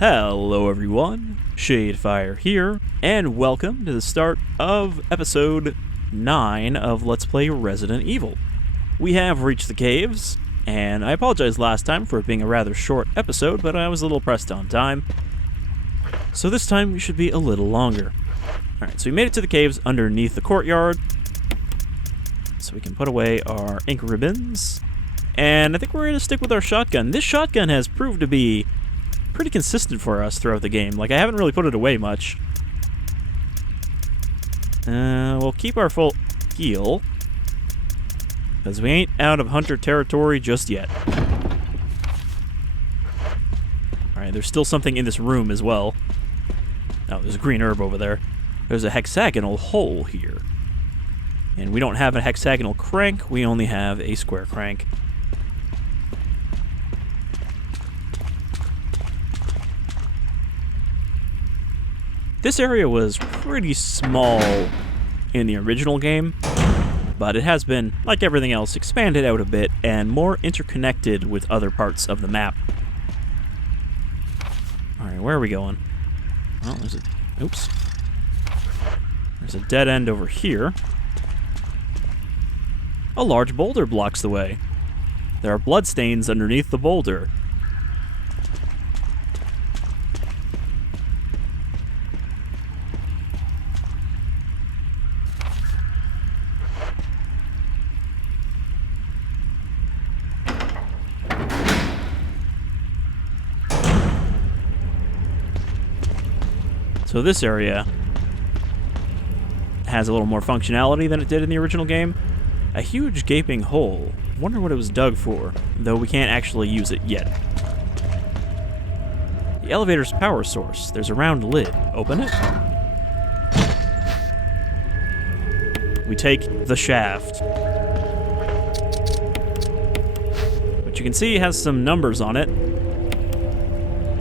Hello everyone, Shadefyre here, and welcome to the start of episode 9 of Let's Play Resident Evil. We have reached the caves, and I apologize last time for it being a rather short episode, but I was a little pressed on time. So this time we should be a little longer. Alright, so we made it to the caves underneath the courtyard, so we can put away our ink ribbons, and I think we're going to stick with our shotgun. This shotgun has proved to be pretty consistent for us throughout the game. Like, I haven't really put it away much. We'll keep our full heal, because we ain't out of hunter territory just yet. Alright, there's still something in this room as well. Oh, there's a green herb over there. There's a hexagonal hole here. And we don't have a hexagonal crank, we only have a square crank. This area was pretty small in the original game, but it has been, like everything else, expanded out a bit and more interconnected with other parts of the map. Alright, where are we going? Oh, there's a... oops. There's a dead end over here. A large boulder blocks the way. There are bloodstains underneath the boulder. So this area has a little more functionality than it did in the original game. A huge gaping hole. Wonder what it was dug for, though we can't actually use it yet. The elevator's power source. There's a round lid. Open it. We take the shaft, which you can see has some numbers on it.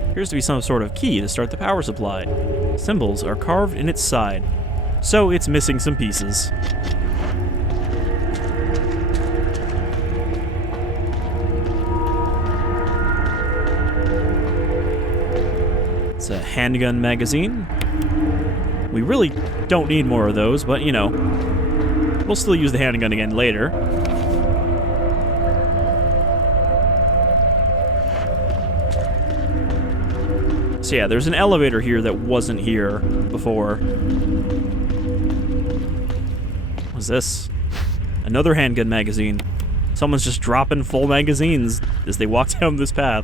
Appears to be some sort of key to start the power supply. Symbols are carved in its side, so it's missing some pieces. It's a handgun magazine. We really don't need more of those, but you know, we'll still use the handgun again later. So yeah, there's an elevator here that wasn't here before. What's this? Another handgun magazine. Someone's just dropping full magazines as they walk down this path.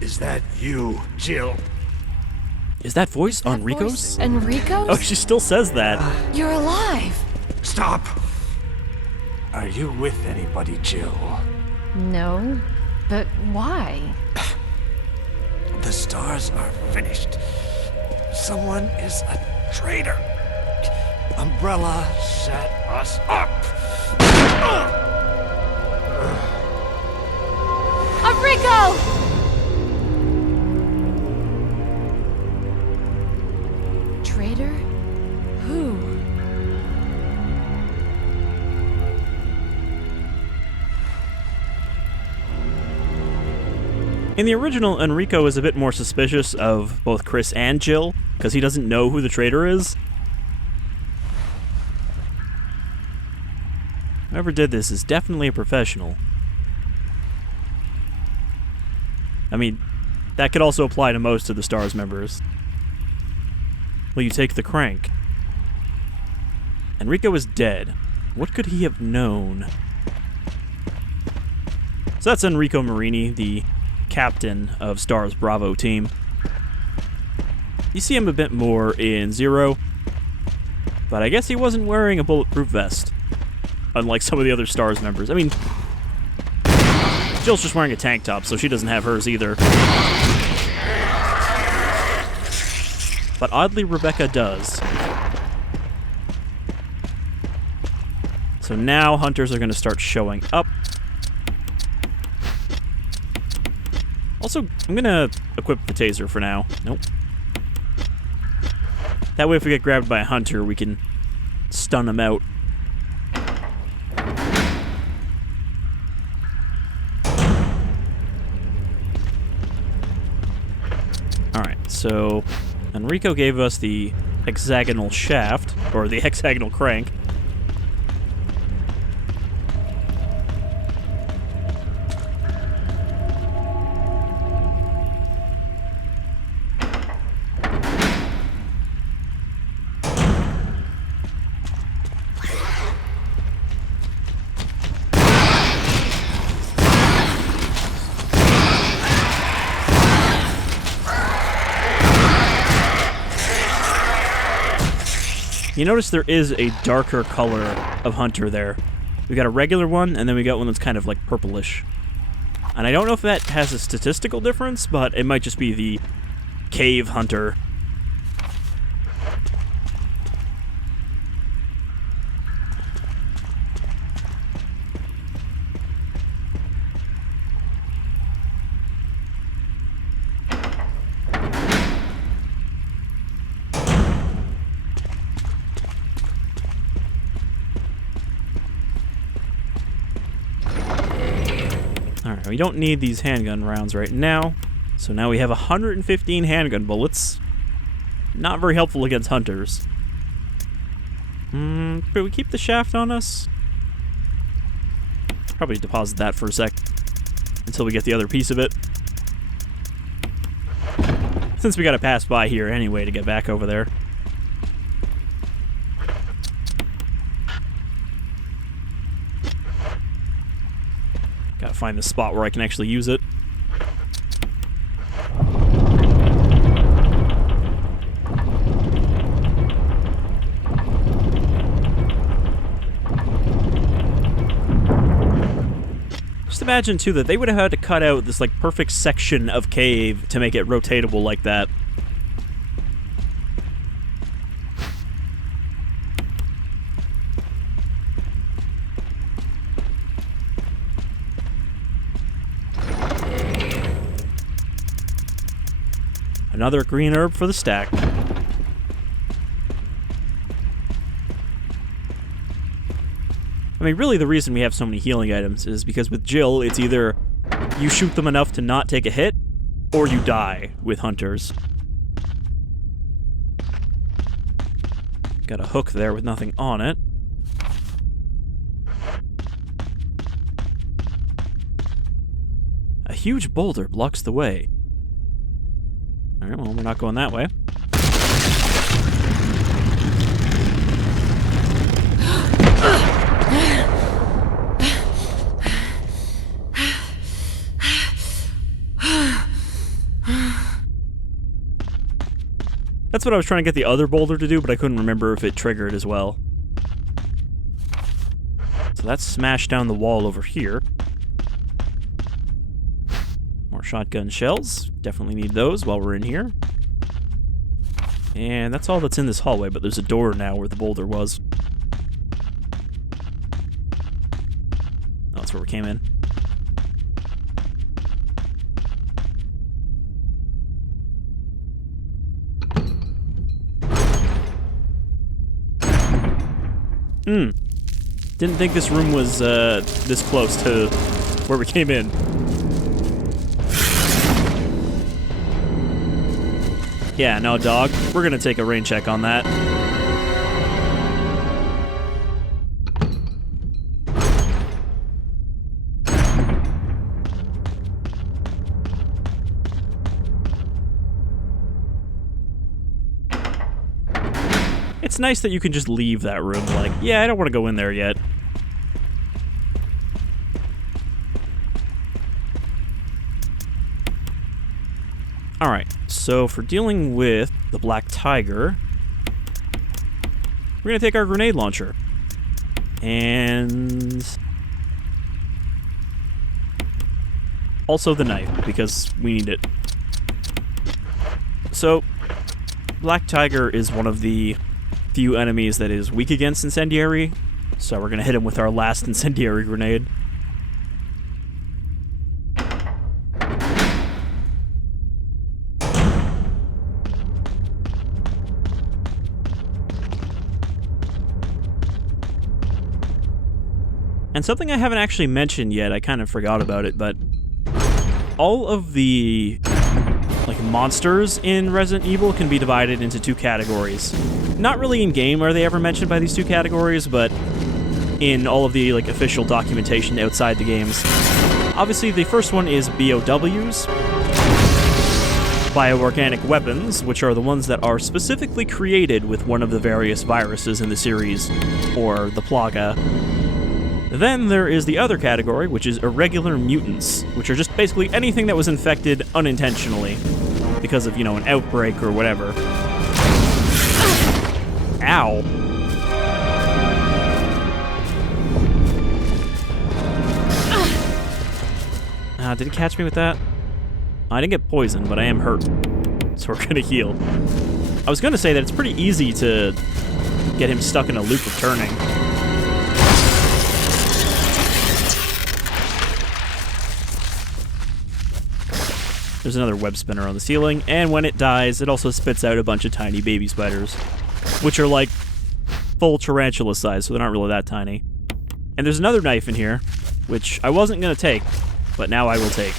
Is that you, Jill? Is that voice Enrico's? Enrico's? Oh, she still says that. You're alive. Stop! Are you with anybody, Jill? No, but why? The stars are finished. Someone is a traitor. Umbrella set us up. Enrico! Traitor? Who? In the original, Enrico is a bit more suspicious of both Chris and Jill, because he doesn't know who the traitor is. Whoever did this is definitely a professional. I mean, that could also apply to most of the S.T.A.R.S members. Will you take the crank? Enrico is dead. What could he have known? So that's Enrico Marini, the captain of S.T.A.R.S Bravo team. You see him a bit more in Zero, but I guess he wasn't wearing a bulletproof vest, unlike some of the other S.T.A.R.S members. I mean, Jill's just wearing a tank top, so she doesn't have hers either. But oddly, Rebecca does. So now hunters are going to start showing up. Also, I'm going to equip the taser for now. Nope. That way if we get grabbed by a hunter, we can stun them out So Enrico gave us the hexagonal shaft, or the hexagonal crank. You notice there is a darker color of Hunter there. We got a regular one, and then we got one that's kind of like purplish. And I don't know if that has a statistical difference, but it might just be the cave Hunter. Alright, we don't need these handgun rounds right now. So now we have 115 handgun bullets. Not very helpful against hunters. But we keep the shaft on us? Probably deposit that for a sec. Until we get the other piece of it. Since we gotta pass by here anyway to get back over there. Gotta find the spot where I can actually use it. Just imagine, too, that they would have had to cut out this, like, perfect section of cave to make it rotatable like that. Another green herb for the stack. I mean, really the reason we have so many healing items is because with Jill, it's either you shoot them enough to not take a hit, or you die with hunters. Got a hook there with nothing on it. A huge boulder blocks the way. Alright, well, we're not going that way. That's what I was trying to get the other boulder to do, but I couldn't remember if it triggered as well. So that's smashed down the wall over here. More shotgun shells. Definitely need those while we're in here. And that's all that's in this hallway, but there's a door now where the boulder was. Oh, that's where we came in. Didn't think this room was this close to where we came in. Yeah, no, dog. We're gonna take a rain check on that. It's nice that you can just leave that room, like, yeah, I don't want to go in there yet. Alright, so for dealing with the Black Tiger, we're going to take our grenade launcher. And also the knife, because we need it. So, Black Tiger is one of the few enemies that is weak against incendiary, so we're going to hit him with our last incendiary grenade. And something I haven't actually mentioned yet, I kind of forgot about it, but all of the like monsters in Resident Evil can be divided into two categories. Not really in game are they ever mentioned by these two categories, but in all of the like official documentation outside the games. Obviously, the first one is BOWs, bioorganic weapons, which are the ones that are specifically created with one of the various viruses in the series, or the Plaga. Then there is the other category, which is irregular mutants, which are just basically anything that was infected unintentionally because of, an outbreak or whatever. Ow. Did he catch me with that? I didn't get poisoned, but I am hurt, so we're gonna heal. I was gonna say that it's pretty easy to get him stuck in a loop of turning. There's another web spinner on the ceiling, and when it dies, it also spits out a bunch of tiny baby spiders, which are like full tarantula size, so they're not really that tiny. And there's another knife in here, which I wasn't gonna take, but now I will take.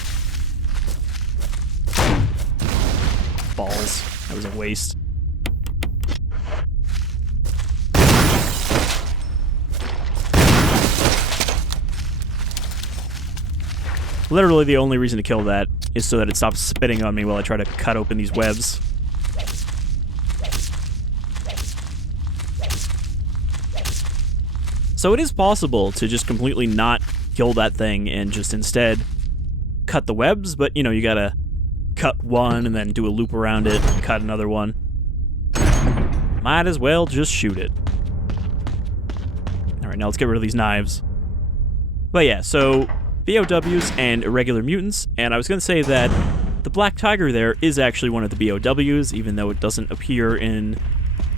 Balls. That was a waste. Literally the only reason to kill that is so that it stops spitting on me while I try to cut open these webs. So it is possible to just completely not kill that thing and just instead cut the webs, but you gotta cut one and then do a loop around it, cut another one. Might as well just shoot it. Alright, now let's get rid of these knives. But yeah, so BOWs and irregular mutants, and I was gonna say that the black tiger there is actually one of the BOWs, even though it doesn't appear in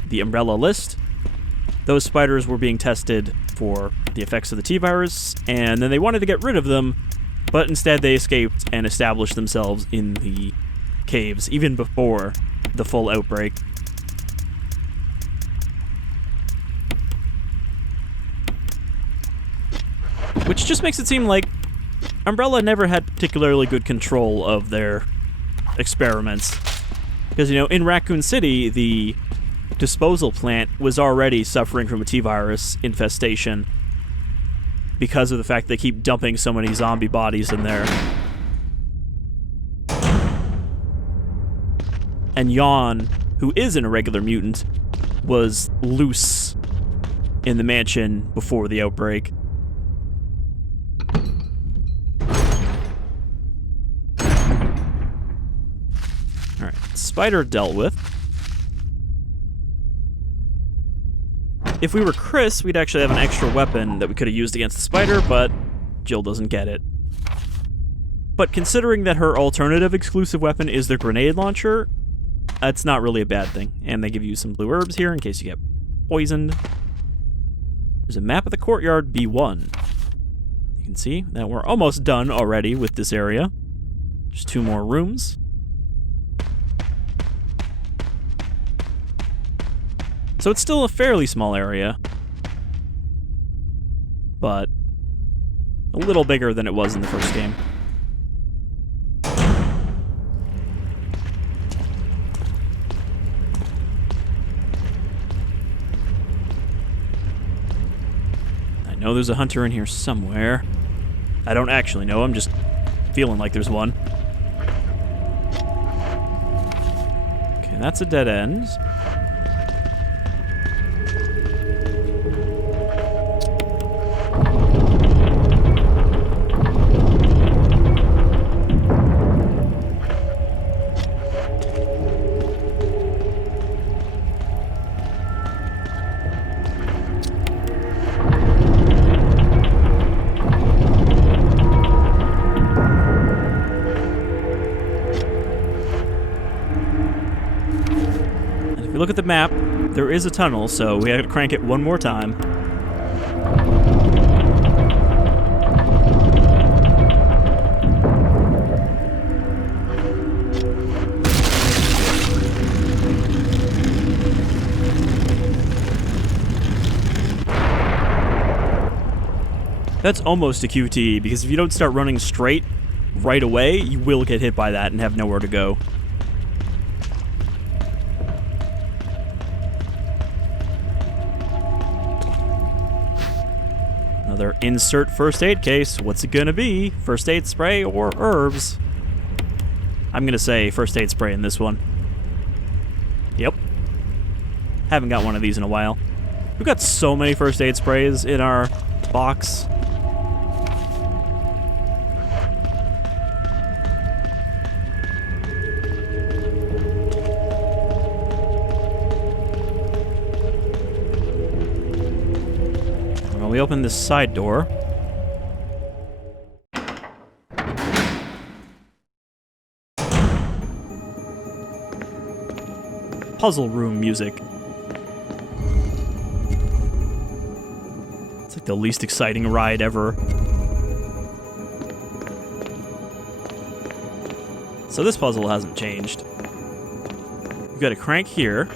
the Umbrella list. Those spiders were being tested for the effects of the T-virus, and then they wanted to get rid of them, but instead they escaped and established themselves in the caves, even before the full outbreak. Which just makes it seem like Umbrella never had particularly good control of their experiments. Because, in Raccoon City, the disposal plant was already suffering from a T-virus infestation because of the fact they keep dumping so many zombie bodies in there. And Yawn, who is an irregular mutant, was loose in the mansion before the outbreak. Alright, Spider dealt with. If we were Chris, we'd actually have an extra weapon that we could have used against the spider, but Jill doesn't get it. But considering that her alternative exclusive weapon is the grenade launcher, that's not really a bad thing. And they give you some blue herbs here in case you get poisoned. There's a map of the Courtyard B1. You can see that we're almost done already with this area. Just 2 more rooms. So it's still a fairly small area, but a little bigger than it was in the first game. I know there's a hunter in here somewhere. I don't actually know, I'm just feeling like there's one. Okay, that's a dead end. Look at the map, there is a tunnel, so we have to crank it one more time. That's almost a QTE, because if you don't start running straight right away, you will get hit by that and have nowhere to go. Another insert first aid case. What's it gonna be? First aid spray or herbs? I'm gonna say first aid spray in this one. Yep. Haven't got one of these in a while. We've got so many first aid sprays in our box. Well, we open this side door. Puzzle room music. It's like the least exciting ride ever. So this puzzle hasn't changed. We've got a crank here.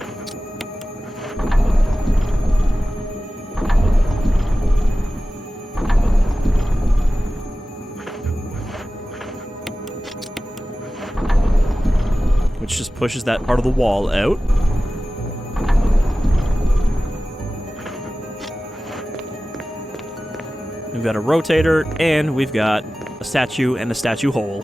Which just pushes that part of the wall out. We've got a rotator, and we've got a statue and a statue hole.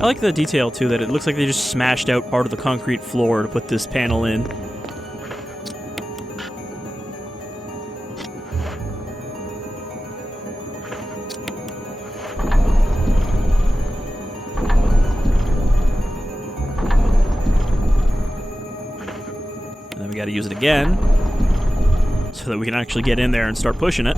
I like the detail, too, that it looks like they just smashed out part of the concrete floor to put this panel in. Got to use it again so that we can actually get in there and start pushing it.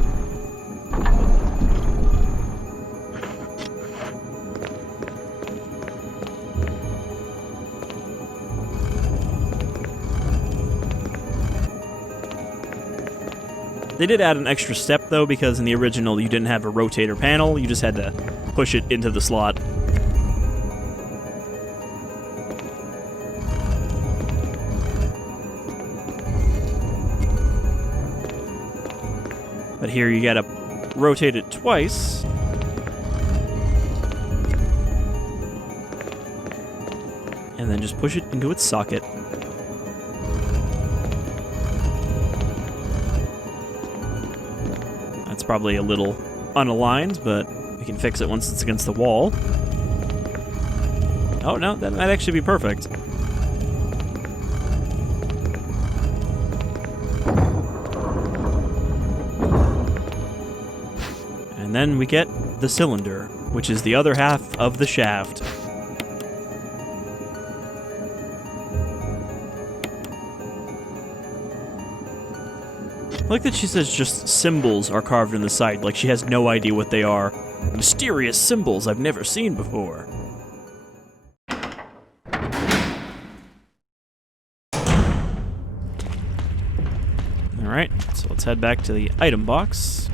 They did add an extra step though, because in the original you didn't have a rotator panel, you just had to push it into the slot. But here you gotta rotate it twice. And then just push it into its socket. That's probably a little unaligned, but we can fix it once it's against the wall. Oh no, that might actually be perfect. And then we get the cylinder, which is the other half of the shaft. I like that she says just symbols are carved in the side, like she has no idea what they are. Mysterious symbols I've never seen before. Alright, so let's head back to the item box.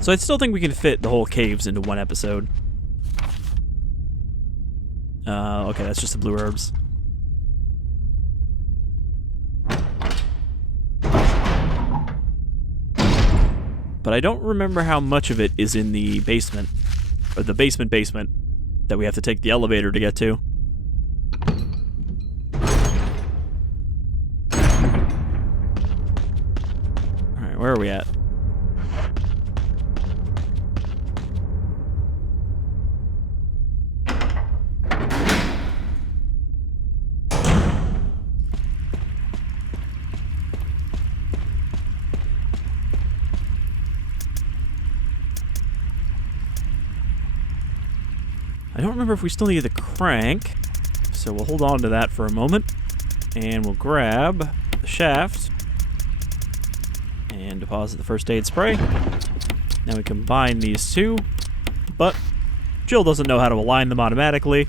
So I still think we can fit the whole caves into one episode. Okay, that's just the blue herbs. But I don't remember how much of it is in the basement. Or the basement that we have to take the elevator to get to. Alright, where are we at? I don't remember if we still need the crank, so we'll hold on to that for a moment. And we'll grab the shaft and deposit the first aid spray. Now we combine these two, but Jill doesn't know how to align them automatically,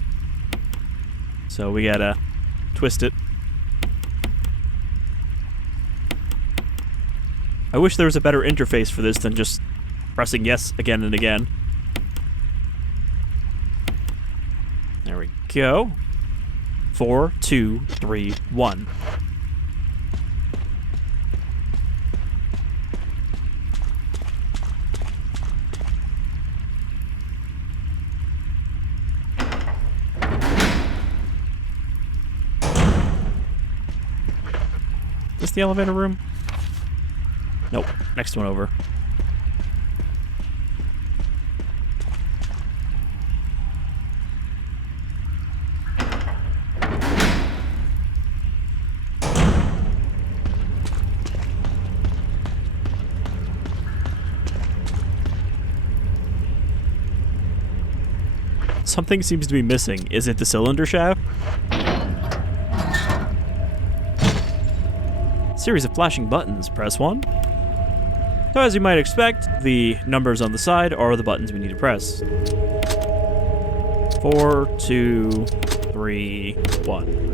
so we gotta twist it. I wish there was a better interface for this than just pressing yes again and again. There we go. 4, 2, 3, 1. this the elevator room? Nope. Next one over. Something seems to be missing. Is it the cylinder shaft? Series of flashing buttons. Press 1. So as you might expect, the numbers on the side are the buttons we need to press. 4, 2, 3, 1.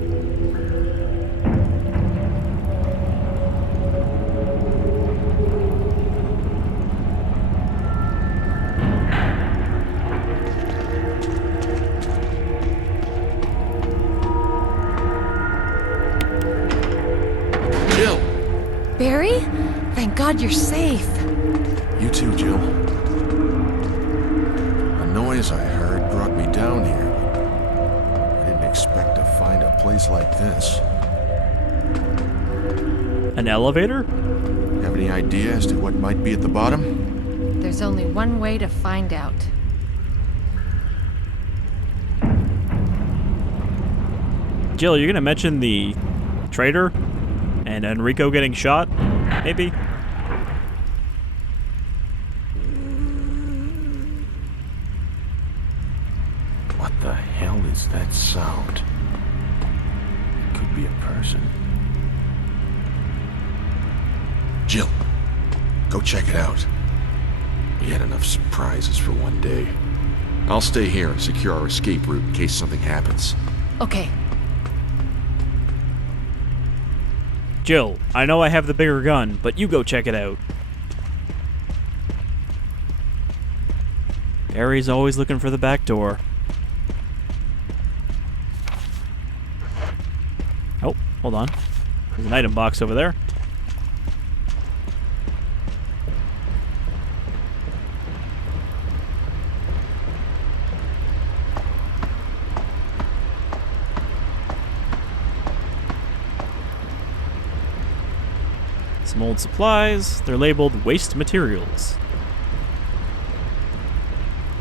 Barry? Thank God you're safe. You too, Jill. A noise I heard brought me down here. I didn't expect to find a place like this. An elevator? Have any idea as to what might be at the bottom? There's only one way to find out. Jill, you're gonna mention the traitor? And Enrico getting shot? Maybe? What the hell is that sound? It could be a person. Jill, go check it out. We had enough surprises for one day. I'll stay here and secure our escape route in case something happens. Okay. Jill, I know I have the bigger gun, but you go check it out. Barry's always looking for the back door. Oh, hold on. There's an item box over there. Some old supplies. They're labeled waste materials.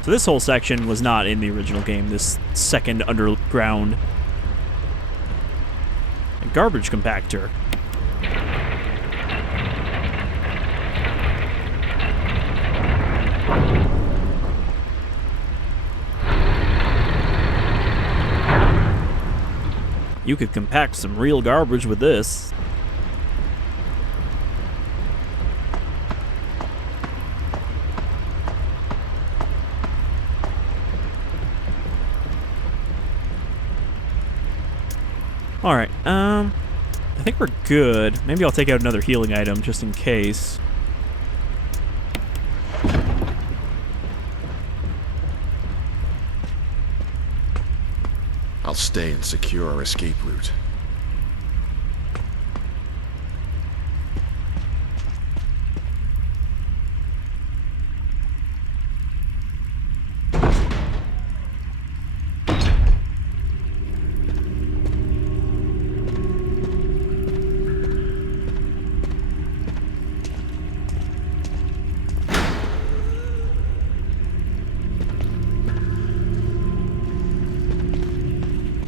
So this whole section was not in the original game, this second underground. A garbage compactor. You could compact some real garbage with this. Alright, I think we're good. Maybe I'll take out another healing item just in case. I'll stay and secure our escape route.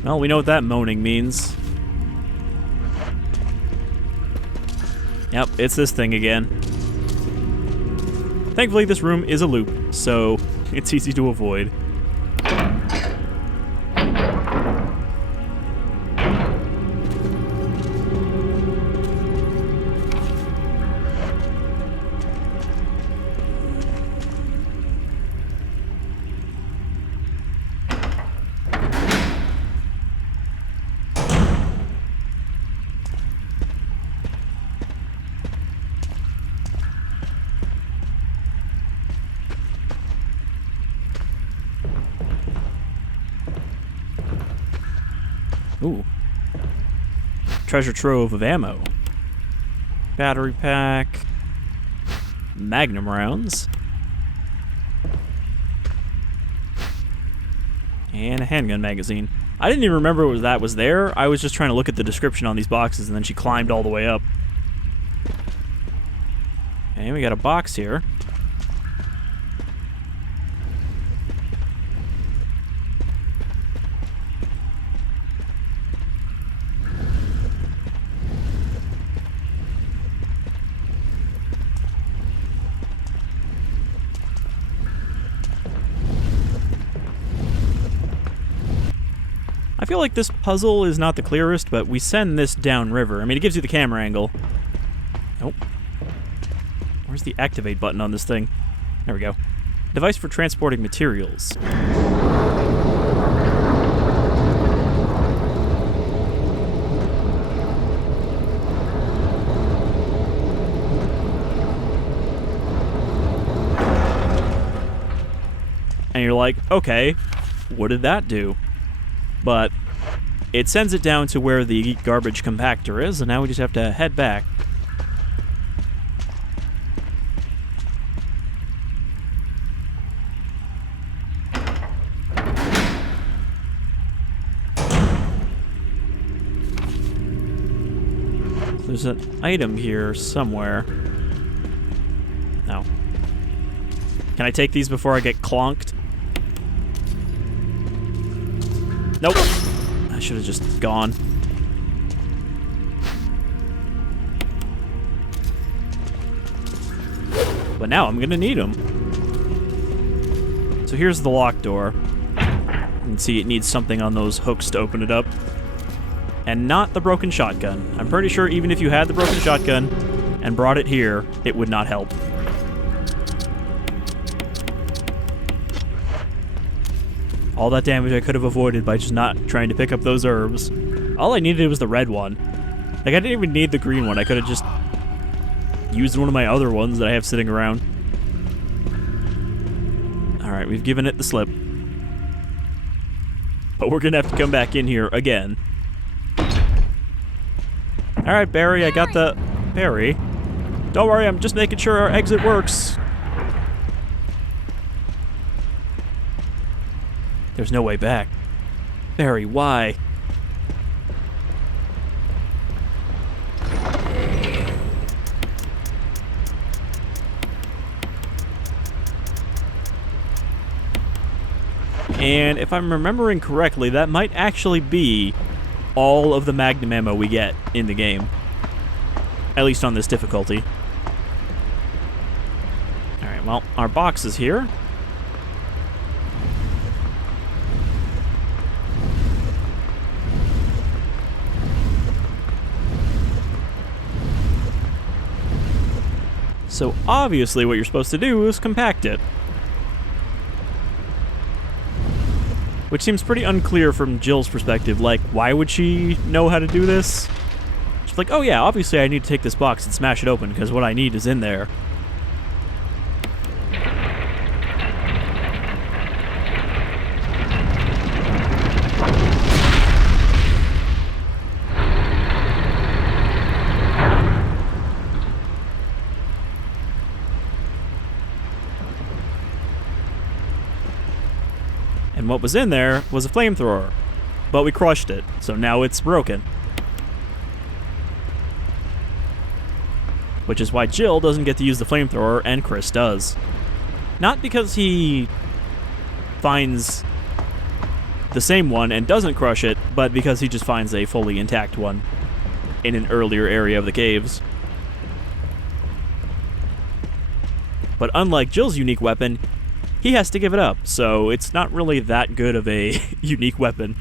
Well, we know what that moaning means. Yep, it's this thing again. Thankfully, this room is a loop, so it's easy to avoid. Ooh. Treasure trove of ammo. Battery pack. Magnum rounds. And a handgun magazine. I didn't even remember that was there. I was just trying to look at the description on these boxes, and then she climbed all the way up. Okay, we got a box here. I feel like this puzzle is not the clearest, but we send this downriver. I mean, it gives you the camera angle. Nope. Where's the activate button on this thing? There we go. Device for transporting materials. And you're like, okay, what did that do? But it sends it down to where the garbage compactor is, and now we just have to head back. There's an item here somewhere. No. Can I take these before I get clonked? Nope. I should have just gone. But now I'm gonna need them. So here's the locked door. You can see it needs something on those hooks to open it up. And not the broken shotgun. I'm pretty sure even if you had the broken shotgun and brought it here, it would not help. All that damage I could have avoided by just not trying to pick up those herbs. All I needed was the red one. Like, I didn't even need the green one. I could have just used one of my other ones that I have sitting around. Alright, we've given it the slip. But we're gonna have to come back in here again. Alright, Barry, I got the... Barry? Don't worry, I'm just making sure our exit works. There's no way back. Barry, why? And if I'm remembering correctly, that might actually be all of the magnum ammo we get in the game. At least on this difficulty. Alright, well, our box is here. So obviously what you're supposed to do is compact it. Which seems pretty unclear from Jill's perspective. Like, why would she know how to do this? She's like, oh yeah, obviously I need to take this box and smash it open because what I need is in there. And what was in there was a flamethrower. But we crushed it, so now it's broken. Which is why Jill doesn't get to use the flamethrower and Chris does. Not because he finds the same one and doesn't crush it, but because he just finds a fully intact one in an earlier area of the caves. But unlike Jill's unique weapon, he has to give it up, so it's not really that good of a unique weapon.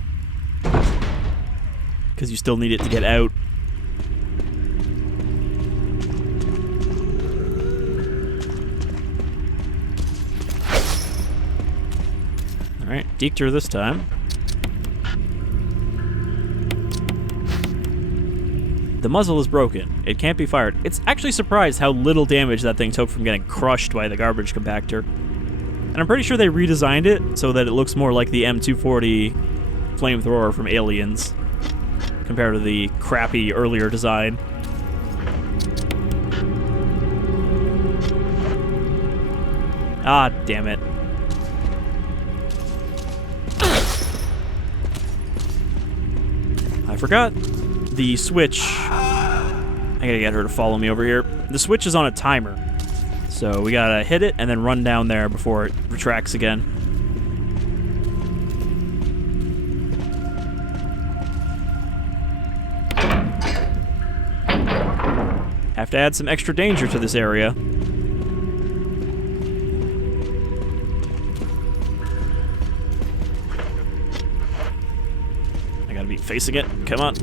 Because you still need it to get out. Alright, deked her this time. The muzzle is broken. It can't be fired. It's actually surprised how little damage that thing took from getting crushed by the garbage compactor. And I'm pretty sure they redesigned it so that it looks more like the M240 flamethrower from Aliens compared to the crappy earlier design. Ah, damn it. I forgot the switch. I gotta get her to follow me over here. The switch is on a timer. So we gotta hit it and then run down there before it retracts again. Have to add some extra danger to this area. I gotta be facing it. Come on.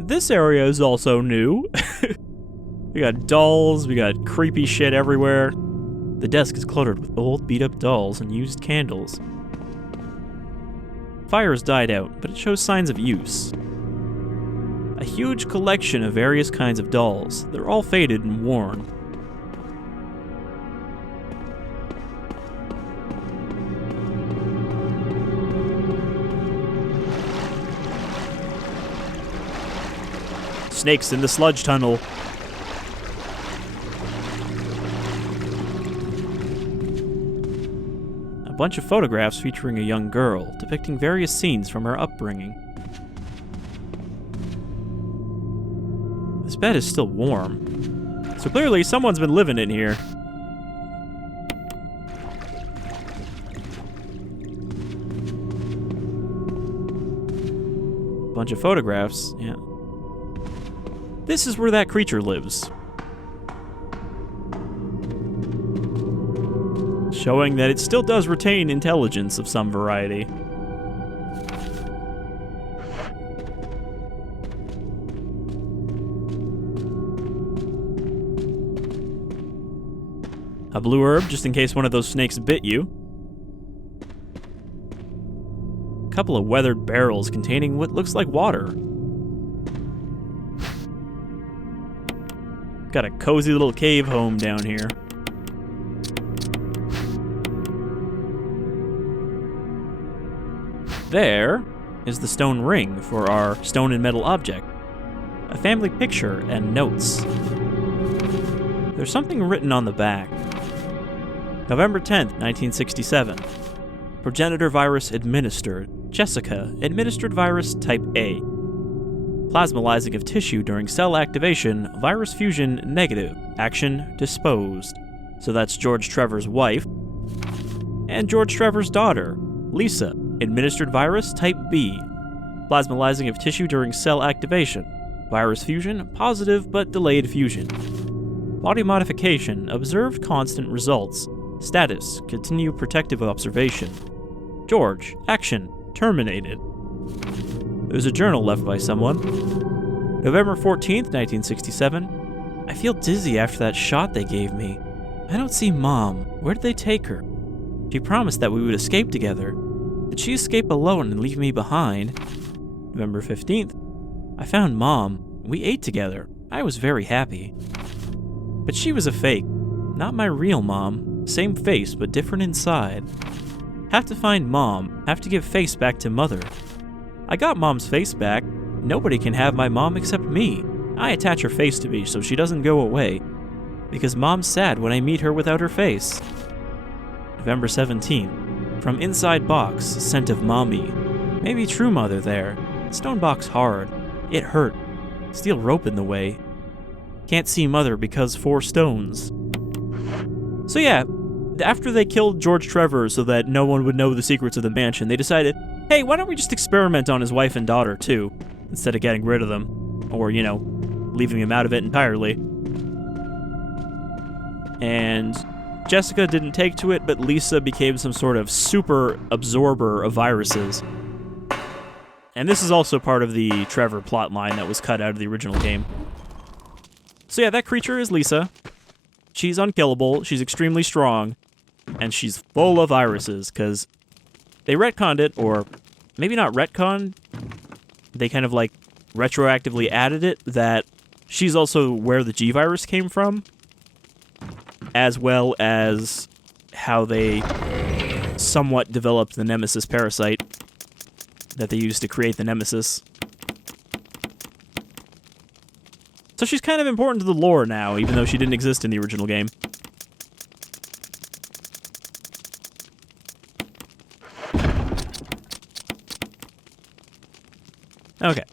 This area is also new. We got dolls, we got creepy shit everywhere. The desk is cluttered with old beat-up dolls and used candles. Fire has died out, but it shows signs of use. A huge collection of various kinds of dolls. They're all faded and worn. Snakes in the sludge tunnel. A bunch of photographs featuring a young girl, depicting various scenes from her upbringing. This bed is still warm, so clearly someone's been living in here. A bunch of photographs, yeah. This is where that creature lives. Showing that it still does retain intelligence of some variety. A blue herb, just in case one of those snakes bit you. A couple of weathered barrels containing what looks like water. Got a cozy little cave home down here. There is the stone ring for our stone and metal object. A family picture and notes. There's something written on the back. November 10th, 1967. Progenitor virus administered. Jessica, administered virus type A. Plasmalizing of tissue during cell activation, virus fusion negative, action disposed. So that's George Trevor's wife. And George Trevor's daughter, Lisa, administered virus type B. Plasmalizing of tissue during cell activation, virus fusion positive but delayed fusion. Body modification, observed constant results. Status, continue protective observation. George, action, terminated. There's a journal left by someone. November 14th, 1967. I feel dizzy after that shot they gave me. I don't see Mom. Where did they take her? She promised that we would escape together. Did she escape alone and leave me behind? November 15th. I found Mom. We ate together. I was very happy. But she was a fake. Not my real mom. Same face, but different inside. Have to find Mom. Have to give face back to Mother. I got Mom's face back. Nobody can have my mom except me. I attach her face to me so she doesn't go away. Because Mom's sad when I meet her without her face. November 17th. From inside box, scent of mommy. Maybe true mother there. Stone box hard. It hurt. Steel rope in the way. Can't see Mother because 4 stones. So yeah, after they killed George Trevor so that no one would know the secrets of the mansion, they decided, hey, why don't we just experiment on his wife and daughter, too, instead of getting rid of them, or, you know, leaving him out of it entirely. And Jessica didn't take to it, but Lisa became some sort of super absorber of viruses. And this is also part of the Trevor plotline that was cut out of the original game. So yeah, that creature is Lisa. She's unkillable, she's extremely strong, and she's full of viruses, because they retconned it, or maybe not retconned, they kind of like retroactively added it, that she's also where the G-Virus came from, as well as how they somewhat developed the Nemesis parasite that they used to create the Nemesis. So she's kind of important to the lore now, even though she didn't exist in the original game. Okay.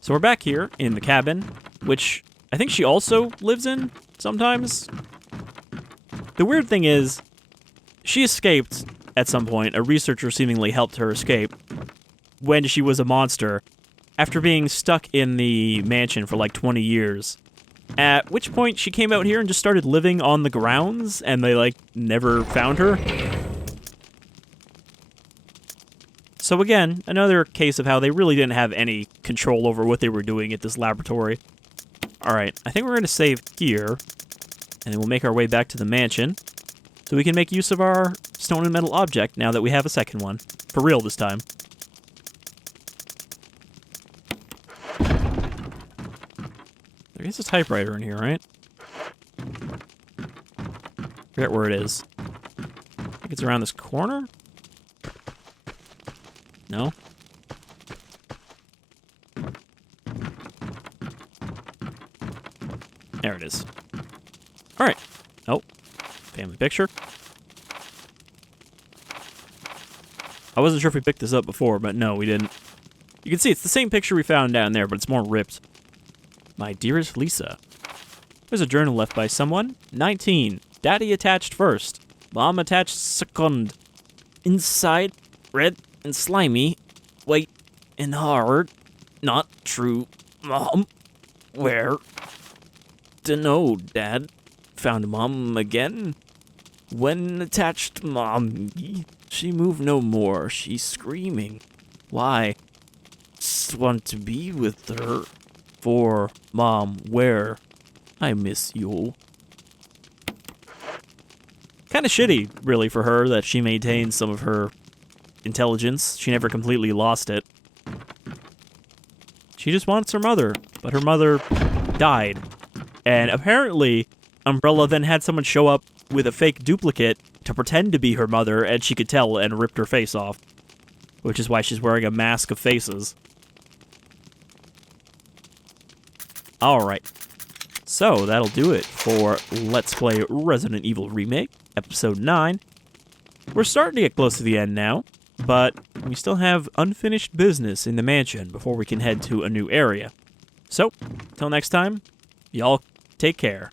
So we're back here in the cabin, which I think she also lives in sometimes. The weird thing is, she escaped at some point. A researcher seemingly helped her escape when she was a monster, after being stuck in the mansion for like 20 years. At which point she came out here and just started living on the grounds, and they like never found her. So again, another case of how they really didn't have any control over what they were doing at this laboratory. Alright, I think we're going to save here, and then we'll make our way back to the mansion, so we can make use of our stone and metal object now that we have a second one. For real this time. There is a typewriter in here, right? Forget where it is. I think it's around this corner? No? There it is. Alright. Oh. Family picture. I wasn't sure if we picked this up before, but no, we didn't. You can see it's the same picture we found down there, but it's more ripped. My dearest Lisa. There's a journal left by someone. 19. Daddy attached first. Mom attached second. Inside, red and slimy. White and hard. Not true. Mom. Where? Dunno, Dad. Found Mom again. When attached Mom. She moved no more. She's screaming. Why? Just want to be with her. For Mom, where? I miss you. Kind of shitty, really, for her that she maintains some of her intelligence. She never completely lost it. She just wants her mother, but her mother died. And apparently, Umbrella then had someone show up with a fake duplicate to pretend to be her mother, and she could tell and ripped her face off. Which is why she's wearing a mask of faces. Alright, so that'll do it for Let's Play Resident Evil Remake, Episode 9. We're starting to get close to the end now, but we still have unfinished business in the mansion before we can head to a new area. So, till next time, y'all take care.